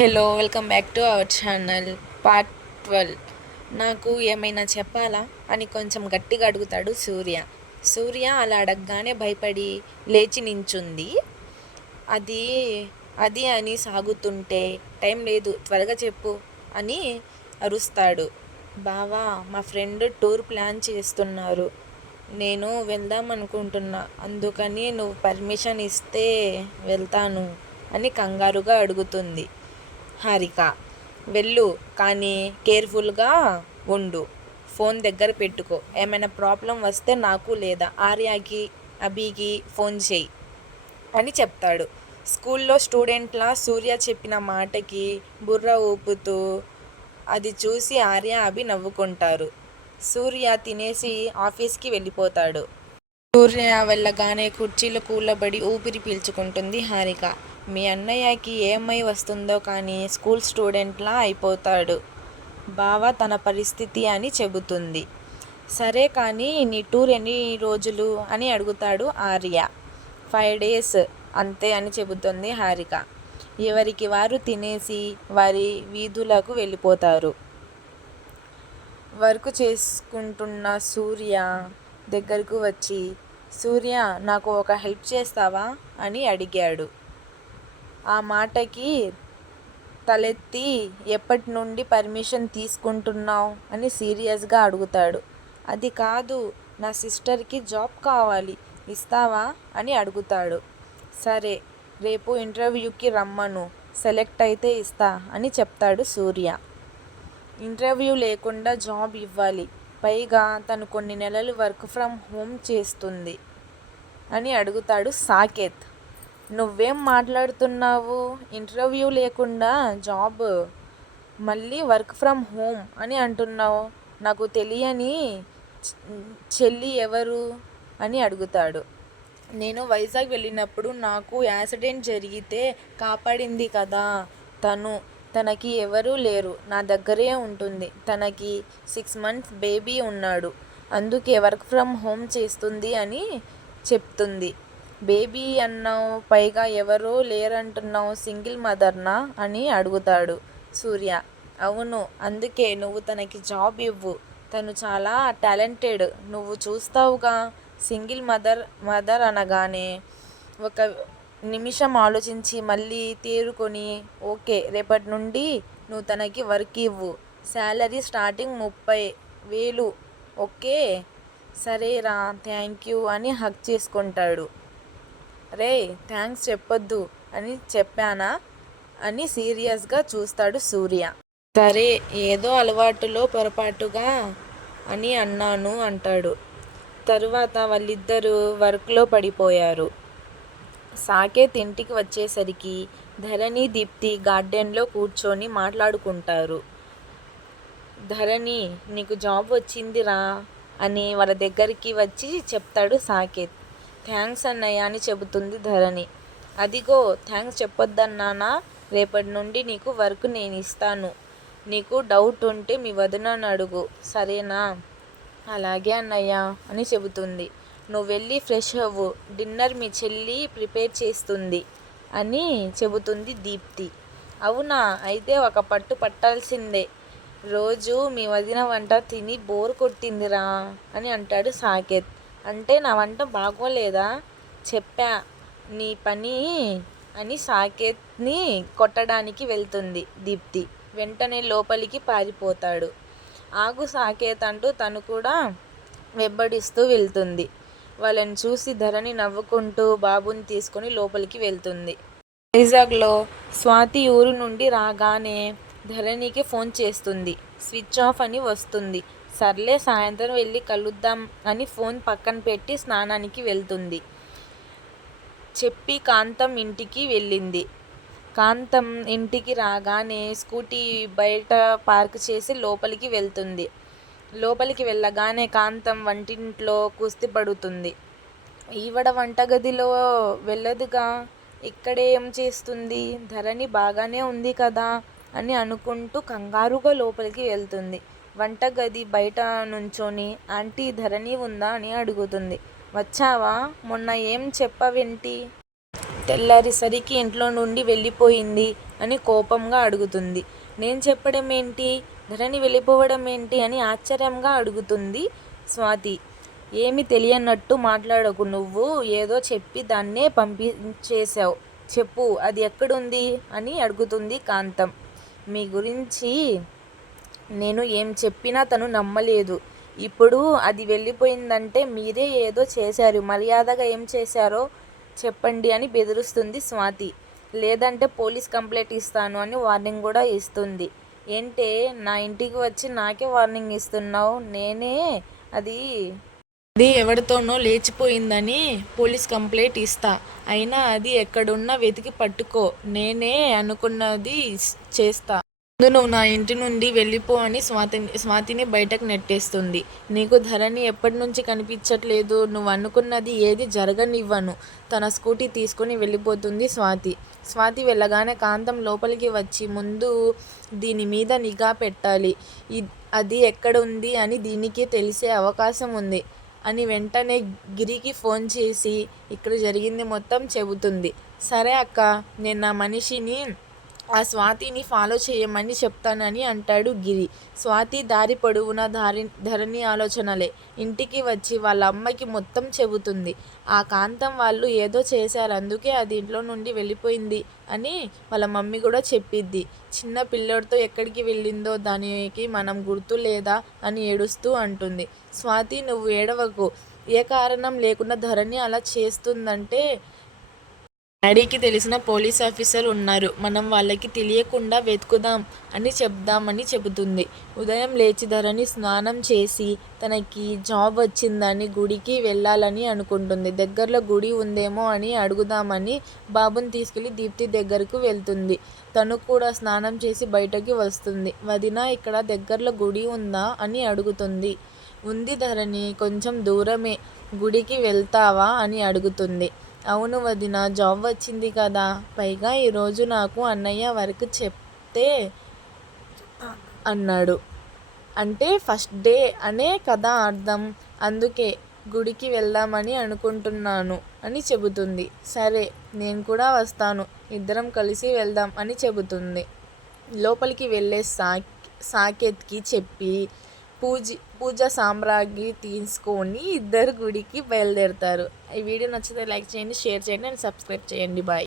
Hello welcome back to our channel part twelve నాకు ఏమైనా చెప్పాలా? అని కొంచెం గట్టిగా అడుగుతాడు సూర్య. సూర్య అలా అడగగానే భయపడి లేచి నించుంది. అది అది అని సాగుతుంటే టైం లేదు త్వరగా చెప్పు అని అరుస్తాడు. బావా మా ఫ్రెండ్ టూర్ ప్లాన్ చేస్తున్నారు. నేను వెళ్దాం అనుకుంటున్నా. అందుకని నువ్వు పర్మిషన్ ఇస్తే వెళ్తాను అని కంగారుగా అడుగుతుంది. హారిక. వెళ్ళు కానీ కేర్ఫుల్గా ఉండు. ఫోన్ దగ్గర పెట్టుకో. ఏమైనా ప్రాబ్లం వస్తే నాకు లేదా ఆర్యాకి అభికి ఫోన్ చేయి అని చెప్తాడు. స్కూల్లో స్టూడెంట్లా సూర్య చెప్పిన మాటకి బుర్ర ఊపుతూ అది చూసి ఆర్య అభి నవ్వుకుంటారు. సూర్య తినేసి ఆఫీస్కి వెళ్ళిపోతాడు. సూర్య వెళ్ళగానే కుర్చీలో కూలబడి ఊపిరి పీల్చుకుంటుంది హారిక. మీ అన్నయ్యకి ఏమై వస్తుందో కానీ స్కూల్ స్టూడెంట్లా అయిపోతాడు. బావ తన పరిస్థితి అని చెబుతుంది. సరే కానీ నీ టూర్ ఎన్ని రోజులు అని అడుగుతాడు ఆర్య. ఫైవ్ డేస్ అంతే అని చెబుతుంది హారిక. ఎవరికి వారు తినేసి వారి వీధులకు వెళ్ళిపోతారు. వర్క్ చేసుకుంటున్న సూర్య దగ్గరకు వచ్చి సూర్య నాకు ఒక హెల్ప్ చేస్తావా? అని అడిగాడు. ఆ మాటకి తలెత్తి ఎప్పటి నుండి పర్మిషన్ తీసుకుంటున్నావు అని సీరియస్గా అడుగుతాడు. అది కాదు నా సిస్టర్కి జాబ్ కావాలి ఇస్తావా అని అడుగుతాడు. సరే రేపు ఇంటర్వ్యూకి రమ్మను సెలెక్ట్ అయితే ఇస్తా అని చెప్తాడు సూర్య. ఇంటర్వ్యూ లేకుండా జాబ్ ఇవ్వాలి పైగా తను కొన్ని నెలలు వర్క్ ఫ్రమ్ హోమ్ చేస్తుంది అని అడుగుతాడు సాకేత్. నువ్వేం మాట్లాడుతున్నావు? ఇంటర్వ్యూ లేకుండా జాబ్ మళ్ళీ వర్క్ ఫ్రమ్ హోమ్ అని అంటున్నావు. నాకు తెలియని చెల్లి ఎవరు? అని అడుగుతాడు. నేను వైజాగ్ వెళ్ళినప్పుడు నాకు యాక్సిడెంట్ జరిగితే కాపాడింది కదా. తను తనకి ఎవరూ లేరు. నా దగ్గరే ఉంటుంది. తనకి సిక్స్ మంత్స్ బేబీ ఉన్నాడు. అందుకే వర్క్ ఫ్రమ్ హోమ్ చేస్తుంది అని చెప్తుంది. బేబీ అన్నావు పైగా ఎవరూ లేరంటున్నావు సింగిల్ మదర్నా అని అడుగుతాడు సూర్య. అవును అందుకే నువ్వు తనకి జాబ్ ఇవ్వు. తను చాలా టాలెంటెడ్. నువ్వు చూస్తావుగా? సింగిల్ మదర్ మదర్ అనగానే ఒక నిమిషం ఆలోచించి మళ్ళీ తేరుకొని ఓకే రేపటి నుండి నువ్వు తనకి వర్క్ ఇవ్వు. శాలరీ స్టార్టింగ్ ముప్పై వేలు. ఓకే? సరేరా థ్యాంక్ యూ అని హక్ చేసుకుంటాడు. రే థ్యాంక్స్ చెప్పొద్దు అని చెప్పానా? అని సీరియస్గా చూస్తాడు సూర్య. సరే ఏదో అలవాటులో పొరపాటుగా అని అన్నాను అంటాడు. తరువాత వాళ్ళిద్దరూ వర్క్లో పడిపోయారు. సాకేత్ ఇంటికి వచ్చేసరికి ధరణి దీప్తి గార్డెన్లో కూర్చొని మాట్లాడుకుంటారు. ధరణి నీకు జాబ్ వచ్చిందిరా? అని వాళ్ళ దగ్గరికి వచ్చి చెప్తాడు సాకేత్. థ్యాంక్స్ అన్నయ్య అని చెబుతుంది ధరణి. అదిగో థ్యాంక్స్ చెప్పొద్దన్నానా? రేపటి నుండి నీకు వర్క్ నేను ఇస్తాను. నీకు డౌట్ ఉంటే మీ వదినని అడుగు. సరేనా? అలాగే అన్నయ్య అని చెబుతుంది. నువ్వు వెళ్ళి ఫ్రెష్ అవ్వు. డిన్నర్ మీ చెల్లి ప్రిపేర్ చేస్తుంది అని చెబుతుంది దీప్తి. అవునా? అయితే ఒక పట్టు పట్టాల్సిందే. రోజు మీ వదిన వంట తిని బోర్ కొట్టిందిరా అని అంటాడు సాకేత్. అంటే నా వంట బాగోలేదా? చెప్పా. నీ పని అని సాకేత్ని కొట్టడానికి వెళ్తుంది దీప్తి. వెంటనే లోపలికి పారిపోతాడు. ఆగు సాకేత్ అంటూ తను కూడా వెంబడిస్తూ వెళ్తుంది. వాళ్ళని చూసి ధరణి నవ్వుకుంటూ బాబుని తీసుకొని లోపలికి వెళ్తుంది. వైజాగ్లో స్వాతి ఊరు నుండి రాగానే ధరణికి ఫోన్ చేస్తుంది. స్విచ్ ఆఫ్ అని వస్తుంది. సర్లే సాయంత్రం వెళ్ళి కలుద్దాం అని ఫోన్ పక్కన పెట్టి స్నానానికి వెళ్తుంది. చెప్పి కాంతం ఇంటికి వెళ్ళింది. కాంతం ఇంటికి రాగానే స్కూటీ బయట పార్క్ చేసి లోపలికి వెళ్తుంది. లోపలికి వెళ్ళగానే కాంతం వంటింట్లో కుస్తీ పడుతుంది. ఈవిడ వంటగదిలో వెళ్ళదుగా ఇక్కడే ఏం చేస్తుంది? ధరణి బాగానే ఉంది కదా అని అనుకుంటూ కంగారుగా లోపలికి వెళ్తుంది. వంటగది బయట నుంచొని ఆంటీ ధరణి ఉందా అని అడుగుతుంది వచ్చావా మొన్న ఏం చెప్పవేంటి తెల్లారిసరికి ఇంట్లో నుండి వెళ్ళిపోయింది అని కోపంగా అడుగుతుంది. నేను చెప్పడం ఏంటి? ధరణి వెళ్ళిపోవడం ఏంటి? అని ఆశ్చర్యంగా అడుగుతుంది స్వాతి. ఏమి తెలియనట్టు మాట్లాడకు నువ్వు ఏదో చెప్పి దాన్నే పంపించేశావు చెప్పు అది ఎక్కడుంది? అని అడుగుతుంది కాంతం. మీ గురించి నేను ఏం చెప్పినా తను నమ్మలేదు. ఇప్పుడు అది వెళ్ళిపోయిందంటే మీరే ఏదో చేశారు. మర్యాదగా ఏం చేశారో చెప్పండి అని బెదిరిస్తుంది స్వాతి. లేదంటే పోలీస్ కంప్లైంట్ ఇస్తాను అని వార్నింగ్ కూడా ఇస్తుంది. ఏంటే నా ఇంటికి వచ్చి నాకే వార్నింగ్ ఇస్తున్నావు నేనే అది అది ఎవరితోనో లేచిపోయిందని పోలీస్ కంప్లైంట్ ఇస్తా. అయినా అది ఎక్కడున్నా వెతికి పట్టుకో. నేనే అనుకున్నది చేస్తా. ముందు నువ్వు నా ఇంటి నుండి వెళ్ళిపో అని స్వాతిని బయటకు నెట్టేస్తుంది. నీకు ధరణి ఎప్పటి నుంచి కనిపించట్లేదు? నువ్వు అనుకున్నది ఏది జరగనివ్వను తన స్కూటీ తీసుకుని వెళ్ళిపోతుంది స్వాతి. స్వాతి వెళ్ళగానే కాంతం లోపలికి వచ్చి ముందు దీని మీద నిఘా పెట్టాలి. అది ఎక్కడ ఉంది అని దీనికి తెలిసే అవకాశం ఉంది అని వెంటనే గిరికి ఫోన్ చేసి ఇక్కడ జరిగింది మొత్తం చెబుతుంది. సరే అక్క నేను నా మనిషిని ఆ స్వాతిని ఫాలో చేయమని చెప్తానని అంటాడు గిరి. స్వాతి దారి పొడవునా ధరణి ఆలోచనలే. ఇంటికి వచ్చి వాళ్ళ అమ్మకి మొత్తం చెబుతుంది. ఆ కాంతం వాళ్ళు ఏదో చేశారు అందుకే అది ఇంట్లో నుండి వెళ్ళిపోయింది అని వాళ్ళ మమ్మీ కూడా చెప్పిద్ది. చిన్న పిల్లోడితో ఎక్కడికి వెళ్ళిందో దానికి మనం గుర్తు లేదా అని ఏడుస్తూ అంటుంది. స్వాతి నువ్వు ఏడవకు. ఏ కారణం లేకుండా ధరణి అలా చేస్తుందంటే డాడీకి తెలిసిన పోలీస్ ఆఫీసర్ ఉన్నారు. మనం వాళ్ళకి తెలియకుండా వెతుకుదాం అని చెప్దామని చెబుతుంది. ఉదయం లేచి ధరణి స్నానం చేసి తనకి జాబ్ వచ్చిందని గుడికి వెళ్ళాలని అనుకుంటుంది. దగ్గరలో గుడి ఉందేమో అని అడుగుదామని బాబుని తీసుకెళ్ళి దీప్తి దగ్గరకు వెళ్తుంది. తను కూడా స్నానం చేసి బయటకి వస్తుంది. వదినా ఇక్కడ దగ్గరలో గుడి ఉందా? అని అడుగుతుంది. ఉంది ధరణి. కొంచెం దూరమే. గుడికి వెళ్తావా? అని అడుగుతుంది. అవును వదినా జాబ్ వచ్చింది కదా! పైగా ఈరోజు నాకు అన్నయ్య వర్క్ చెప్తే అన్నాడు. అంటే ఫస్ట్ డే అనే కదా అర్థం. అందుకే గుడికి వెళ్దామని అనుకుంటున్నాను అని చెబుతుంది. సరే నేను కూడా వస్తాను. ఇద్దరం కలిసి వెళ్దాం అని చెబుతుంది. లోపలికి వెళ్ళే సాకేత్కి చెప్పి పూజ సామ్రాగ్రి తీసుకొని ఇద్దరు గుడికి బయలుదేరుతారు ఈ వీడియో నచ్చితే లైక్ చేయండి, షేర్ చేయండి అండ్ సబ్స్క్రైబ్ చేయండి. బాయ్